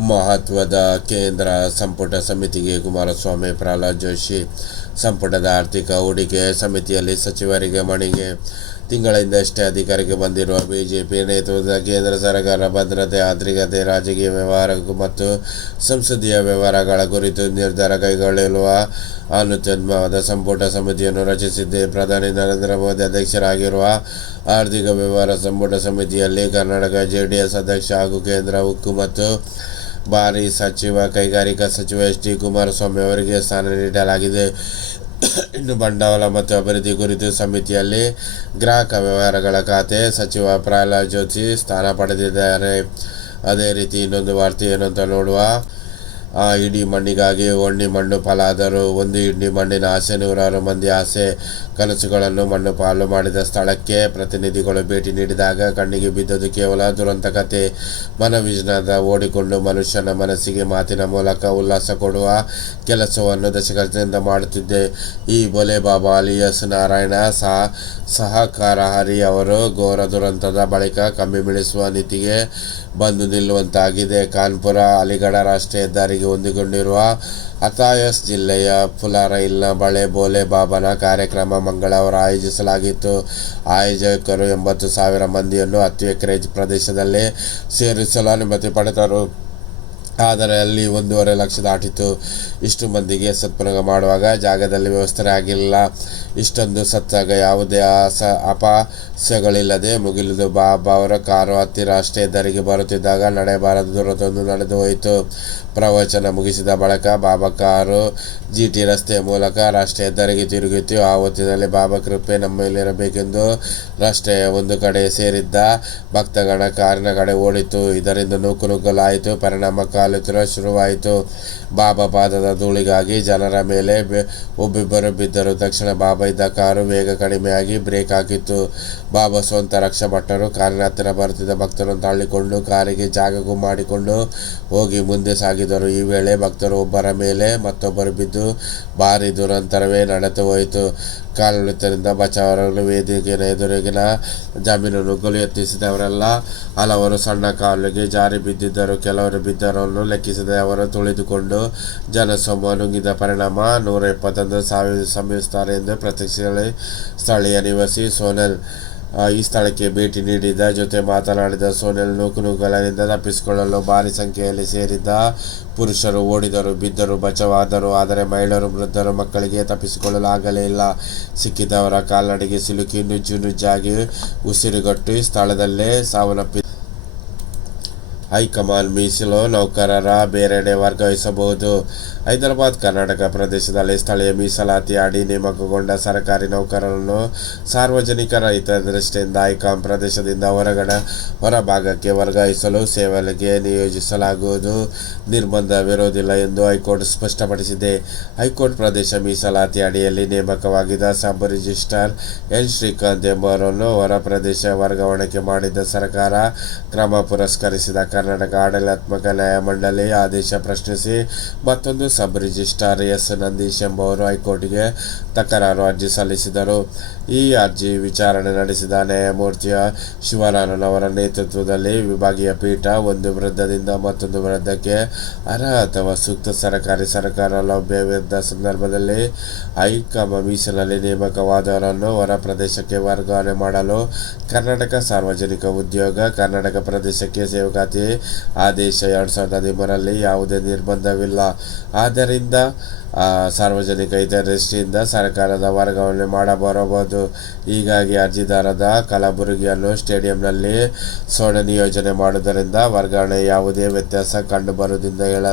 ಮಹತ್ವದ ಕೇಂದ್ರ ಸಂಪುಟ ಸಮಿತಿಗೆ ಕುಮಾರಸ್ವಾಮಿ, ಪ್ರಹ್ಲಾದ್ ಜೋಶಿ. ಸಂಪುಟದ ಆರ್ಥಿಕ ಹೂಡಿಕೆ ಸಮಿತಿಯಲ್ಲಿ ಸಚಿವರಿಗೆ ಮಣಿಗೆ. ತಿಂಗಳಿಂದಷ್ಟೇ ಅಧಿಕಾರಕ್ಕೆ ಬಂದಿರುವ ಬಿಜೆಪಿ ನೇತೃತ್ವದ ಕೇಂದ್ರ ಸರ್ಕಾರ ಭದ್ರತೆ ಆಂತರಿಕತೆ ರಾಜಕೀಯ ವ್ಯವಹಾರ ಮತ್ತು ಸಂಸದೀಯ ವ್ಯವಹಾರಗಳ ಕುರಿತು ನಿರ್ಧಾರ ಕೈಗೊಳ್ಳುವ ಅನುತ್ಯನ್ಮವಾದ ಸಂಪುಟ ಸಮಿತಿಯನ್ನು ರಚಿಸಿದ್ದೆ. ಪ್ರಧಾನಿ ನರೇಂದ್ರ ಮೋದಿ ಅಧ್ಯಕ್ಷರಾಗಿರುವ ಆರ್ಥಿಕ ವ್ಯವಹಾರ ಸಂಪುಟ ಸಮಿತಿಯಲ್ಲಿ ಕರ್ನಾಟಕ ಜೆಡಿಎಸ್ ಅಧ್ಯಕ್ಷ ಹಾಗೂ ಕೇಂದ್ರ ಉಕ್ಕು ಮತ್ತು ಭಾರಿ ಸಚಿವ, ಕೈಗಾರಿಕಾ ಸಚಿವ ಎಚ್ ಡಿ ಕುಮಾರಸ್ವಾಮಿ ಅವರಿಗೆ ಸ್ಥಾನ ನೀಡಲಾಗಿದೆ. ಇನ್ನು ಬಂಡವಾಳ ಮತ್ತು ಅಭಿವೃದ್ಧಿ ಕುರಿತು ಸಮಿತಿಯಲ್ಲಿ ಗ್ರಾಹಕ ವ್ಯವಹಾರಗಳ ಖಾತೆ ಸಚಿವ ಪ್ರಹ್ಲಾದ್ ಜೋಶಿ ಸ್ಥಾನ ಪಡೆದಿದ್ದಾರೆ. ಅದೇ ರೀತಿ ಇನ್ನೊಂದು ವಾರ್ತೆ ಏನು ಅಂತ ನೋಡುವ ಆ ಇಡೀ ಮಣ್ಣಿಗಾಗಿ ಒಣ್ಣಿ ಮಣ್ಣು ಪಾಲಾದರು ಒಂದು ಇಡೀ ಮಣ್ಣಿನ ಆಸೆ, ನೂರಾರು ಮಂದಿ ಆಸೆ ಕನಸುಗಳನ್ನು ಮಣ್ಣು ಪಾಲು ಮಾಡಿದ ಸ್ಥಳಕ್ಕೆ ಪ್ರತಿನಿಧಿಗಳು ಭೇಟಿ ನೀಡಿದಾಗ ಕಣ್ಣಿಗೆ ಬಿದ್ದದು ಕೇವಲ ದುರಂತ ಕಥೆ ಮನವಿಜ್ಞಾನದ ಓಡಿಕೊಂಡು ಮನುಷ್ಯನ ಮನಸ್ಸಿಗೆ ಮಾತಿನ ಮೂಲಕ ಉಲ್ಲಾಸ ಕೊಡುವ ಕೆಲಸವನ್ನು ದಶಕದಿಂದ ಮಾಡುತ್ತಿದ್ದೆ. ಈ ಬೊಲೆ ಬಾಬಾ ಅಲಿಯಸ್ ನಾರಾಯಣ ಸಹ ಸಹಕಾರ ಹರಿ ಅವರು ಘೋರ ದುರಂತದ ಬಳಿಕ ಕಮ್ಮಿ ಬೀಳಿಸುವ ನೀತಿಗೆ ಬಂದು ನಿಲ್ಲುವಂತಾಗಿದೆ. ಕಾನ್ಪುರ, ಅಲಿಗಢ ರಾಷ್ಟ್ರೀಯ ಹೆದ್ದಾರಿಗೆ ಹೊಂದಿಕೊಂಡಿರುವ ಅತಾಯಸ್ ಜಿಲ್ಲೆಯ ಫುಲಾರೈಲ್ನ ಬಳೆ ಬೋಲೆ ಬಾಬಾನ ಕಾರ್ಯಕ್ರಮ ಮಂಗಳವಾರ ಆಯೋಜಿಸಲಾಗಿತ್ತು. ಆಯೋಜಕರು ಎಂಬತ್ತು ಸಾವಿರ ಮಂದಿಯನ್ನು ಹತ್ತು ಎಕರೆ ಪ್ರದೇಶದಲ್ಲಿ ಸೇರಿಸಲು ಅನುಮತಿ ಪಡೆದರು. ಆದರೆ ಅಲ್ಲಿ ಒಂದೂವರೆ ಲಕ್ಷ ದಾಟಿತು. ಇಷ್ಟು ಮಂದಿಗೆ ಸತ್ಪುನಗ ಮಾಡುವಾಗ ಜಾಗದಲ್ಲಿ ವ್ಯವಸ್ಥೆ ಆಗಿಲ್ಲ ಇಷ್ಟೊಂದು ಸತ್ತಾಗ ಯಾವುದೇ ಆಸ, ಅಪಾಸಗಳಿಲ್ಲದೆ ಮುಗಿಲಿದು ಬಾಬಾ ಅವರ ಕಾರು ಹತ್ತಿರ ಅಷ್ಟೇ ದರಿಗೆ ಬರುತ್ತಿದ್ದಾಗ ನಡೆಯಬಾರದ ದೂರದೊಂದು ನಡೆದು ಹೋಯಿತು. ಪ್ರವಚನ ಮುಗಿಸಿದ ಬಳಿಕ ಬಾಬಾ ಕಾರು ಜಿ ಟಿ ರಸ್ತೆಯ ಮೂಲಕ ರಾಷ್ಟ್ರೀಯ ಹೆದ್ದಾರಿಗೆ ತಿರುಗಿತು ಆ ಹೊತ್ತಿನಲ್ಲಿ ಬಾಬಾ ಕೃಪೆ ನಮ್ಮ ಮೇಲಿರಬೇಕೆಂದು ರಸ್ತೆಯ ಒಂದು ಕಡೆ ಸೇರಿದ್ದ ಭಕ್ತಗಣ ಕಾರಿನ ಕಡೆ ಓಡಿತು ಇದರಿಂದ ನೂಕು ನುಗ್ಗಲಾಯಿತು ಕಾಲುತ್ತಿರ ಶುರುವಾಯಿತು. ಬಾಬಾ ಪಾದದ ಧೂಳಿಗಾಗಿ ಜನರ ಮೇಲೆ ಒಬ್ಬಿಬ್ಬರು ಬಿದ್ದರು. ತಕ್ಷಣ ಬಾಬಾ ಇದ್ದ ಕಾರು ವೇಗ ಕಡಿಮೆಯಾಗಿ ಬ್ರೇಕ್ ಹಾಕಿತ್ತು. ಬಾಬಾ ಸ್ವಂತ ರಕ್ಷಾ ಭಟ್ಟರು ಕಾರಿನ ಹತ್ತಿರ ಬರುತ್ತಿದ್ದ ಭಕ್ತರನ್ನು ತಳ್ಳಿಕೊಂಡು ಕಾರಿಗೆ ಜಾಗಗೂ ಮಾಡಿಕೊಂಡು ಹೋಗಿ ಮುಂದೆ ಸಾಗಿದರು. ಈ ವೇಳೆ ಭಕ್ತರು ಒಬ್ಬರ ಮೇಲೆ ಮತ್ತೊಬ್ಬರು ಬಿದ್ದು ಭಾರಿ ದುರಂತರವೇ ನಡೆದು ಹೋಯಿತು. ಕಾಲುಳಿತರಿಂದ ಬಚಾವರಲು ವೇದಿಕೆಯ ಎದುರಿಗಿನ ಜಮೀನನ್ನು ನುಗ್ಗಲು ಯತ್ನಿಸಿದವರೆಲ್ಲ ಹಲವರು ಸಣ್ಣ ಕಾಲಿಗೆ ಜಾರಿ ಬಿದ್ದಿದ್ದರು. ಕೆಲವರು ಬಿದ್ದರನ್ನು ಲೆಕ್ಕಿಸದೆ ಅವರು ತುಳಿದುಕೊಂಡು ಜನಸಮೂಹ ನುಗ್ಗಿದ ಪರಿಣಾಮ ನೂರ ಇಪ್ಪತ್ತೊಂದು ಸಾವಿರ ಸಂಭವಿಸುತ್ತಾರೆ ಎಂದು ಪ್ರತಿಕ್ರಿಯಿಸಿ ಸ್ಥಳೀಯ ನಿವಾಸಿ ಸೋನೆಲ್ ಈ ಸ್ಥಳಕ್ಕೆ ಭೇಟಿ ನೀಡಿದ ಜೊತೆ ಮಾತನಾಡಿದ ಸೋನೆಲ್ ನೂಕಲರಿಂದ ತಪ್ಪಿಸಿಕೊಳ್ಳಲು ಭಾರಿ ಸಂಖ್ಯೆಯಲ್ಲಿ ಸೇರಿದ್ದ ಪುರುಷರು ಓಡಿದರು, ಬಿದ್ದರು, ಬಚಾವಾದರು. ಆದರೆ ಮಹಿಳೆಯರು, ವೃದ್ಧರು ಮಕ್ಕಳಿಗೆ ತಪ್ಪಿಸಿಕೊಳ್ಳಲು ಆಗಲೇ ಇಲ್ಲ. ಸಿಕ್ಕಿದವರ ಕಾಲ್ನಡಿಗೆ ಸಿಲುಕಿ ನುಜ್ಜು ನುಜ್ಜಾಗಿ ಉಸಿರುಗಟ್ಟು ಸ್ಥಳದಲ್ಲೇ ಸಾವನ್ನಪ್ಪಿ ಹೈಕಮಾಂಡ್ ಮೀಸಲು ನೌಕರರ ಬೇರೆಡೆ ವರ್ಗಾಯಿಸಬಹುದು. ಹೈದರಾಬಾದ್, ಕರ್ನಾಟಕ ಪ್ರದೇಶದಲ್ಲಿ ಸ್ಥಳೀಯ ಮೀಸಲಾತಿ ಅಡಿ ನೇಮಕಗೊಂಡ ಸರ್ಕಾರಿ ನೌಕರರನ್ನು ಸಾರ್ವಜನಿಕರ ಹಿತದೃಷ್ಟಿಯಿಂದ ಐಕಾಂ ಪ್ರದೇಶದಿಂದ ಹೊರಗಡೆ, ಹೊರಭಾಗಕ್ಕೆ ವರ್ಗಾಯಿಸಲು ಸೇವೆಗೆ ನಿಯೋಜಿಸಲಾಗುವುದು. ನಿರ್ಬಂಧವಿರುವುದಿಲ್ಲ ಎಂದು ಹೈಕೋರ್ಟ್ ಸ್ಪಷ್ಟಪಡಿಸಿದೆ. ಹೈಕೋರ್ಟ್ ಪ್ರದೇಶ ಮೀಸಲಾತಿ ಅಡಿಯಲ್ಲಿ ನೇಮಕವಾಗಿದ್ದ ಸಬ್ ರಿಜಿಸ್ಟ್ರಾರ್ ಎನ್. ಶ್ರೀಕಾಂತ್ ಎಂಬುವರನ್ನು ಹೊರ ಪ್ರದೇಶ ವರ್ಗಾವಣೆಗೆ ಮಾಡಿದ್ದ ಸರ್ಕಾರ ಕ್ರಮ ಪುರಸ್ಕರಿಸಿದ ಕರ್ನಾಟಕ ಆಡಳಿತಾತ್ಮಕ ನ್ಯಾಯಮಂಡಳಿ ಆದೇಶ ಪ್ರಶ್ನಿಸಿ ಮತ್ತೊಂದು ಸಬ್ ರಿಜಿಸ್ಟ್ರಾರ್ ಎಸ್. ನಂದೀಶ್ ಎಂಬುವರು ಹೈಕೋರ್ಟ್ಗೆ ತಕರಾರು ಅರ್ಜಿ ಸಲ್ಲಿಸಿದರು ಈ ಅರ್ಜಿ ವಿಚಾರಣೆ ನಡೆಸಿದ ನ್ಯಾಯಮೂರ್ತಿಯ ಶಿವರಾಮನ್ ಅವರ ನೇತೃತ್ವದಲ್ಲಿ ವಿಭಾಗೀಯ ಪೀಠ ಒಂದು ವೃದ್ಧದಿಂದ ಮತ್ತೊಂದು ವೃದ್ಧಕ್ಕೆ ಅರ್ಹ ಅಥವಾ ಸೂಕ್ತ ಸರ್ಕಾರಿ ಸರ್ಕಾರ ಲಭ್ಯವಿದ್ದ ಸಂದರ್ಭದಲ್ಲಿ ಹೈಕಮ ಮೀಸಲಲ್ಲಿ ನೇಮಕವಾದವರನ್ನು ಹೊರ ಪ್ರದೇಶಕ್ಕೆ ವರ್ಗಾವಣೆ ಮಾಡಲು ಕರ್ನಾಟಕ ಸಾರ್ವಜನಿಕ ಉದ್ಯೋಗ, ಕರ್ನಾಟಕ ಪ್ರದೇಶಕ್ಕೆ ಸೇವಕಾತಿ ಆದೇಶ ಎರಡು ಸಾವಿರದ ಹದಿಮೂರರಲ್ಲಿ ಯಾವುದೇ ನಿರ್ಬಂಧವಿಲ್ಲ. ಆದ್ದರಿಂದ ಸಾರ್ವಜನಿಕ ಹಿತದೃಷ್ಟಿಯಿಂದ ಸರ್ಕಾರದ ವರ್ಗಾವಣೆ ಮಾಡಬಾರಬಹುದು. ಹೀಗಾಗಿ ಅರ್ಜಿದಾರದ ಕಲಬುರಗಿಯನ್ನು ಸ್ಟೇಡಿಯಂನಲ್ಲಿ ಸೋಡನಿ ನಿಯೋಜನೆ ಮಾಡುವುದರಿಂದ ವರ್ಗಾವಣೆ ಯಾವುದೇ ವ್ಯತ್ಯಾಸ ಕಂಡುಬರುವುದಿಲ್ಲ. ಹೇಳ